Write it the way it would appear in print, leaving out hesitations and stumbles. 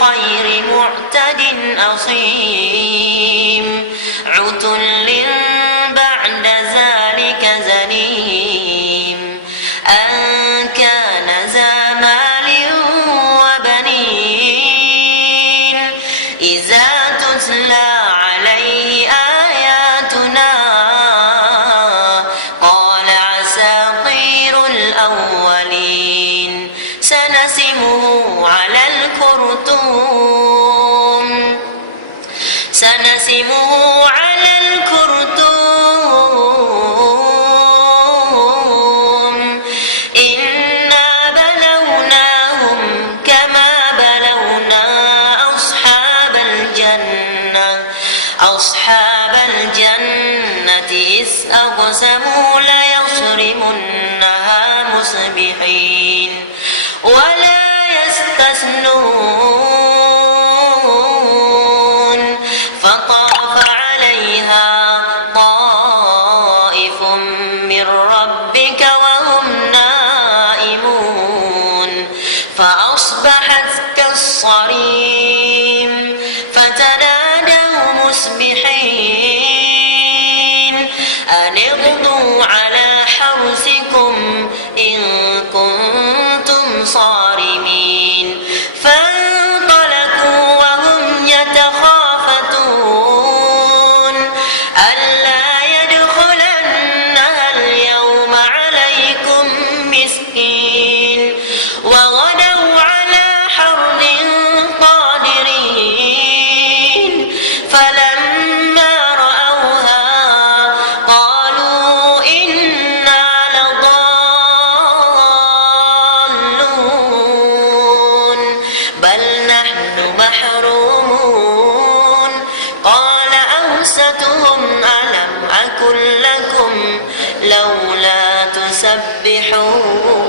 بالخير معتد أصيم عتل بعد ذلك زنيم أن كان ذا مال وبنين إذا تتلى عليه آياتنا قال أساطير الأولين سنسمه على الخرطوم إنا بلوناهم كما بلونا أصحاب الجنة إذ أقسموا ليصرمنها مصبحين ولا يستثنون فطاف عليها طائف من ربك وهم نائمون فأصبحت كالصريم فتنادوا مصبحين أن اغدوا على حرثكم إن كنتم صارمين فانطلقوا وهم يتخافتون ألا يدخلنها اليوم عليكم مسكين وغدوا على حرد قادرين فلما رأوها قالوا إنا لضالون بل نحن محرومون قال أوسطهم ألم أقل لكم لولا تسبحون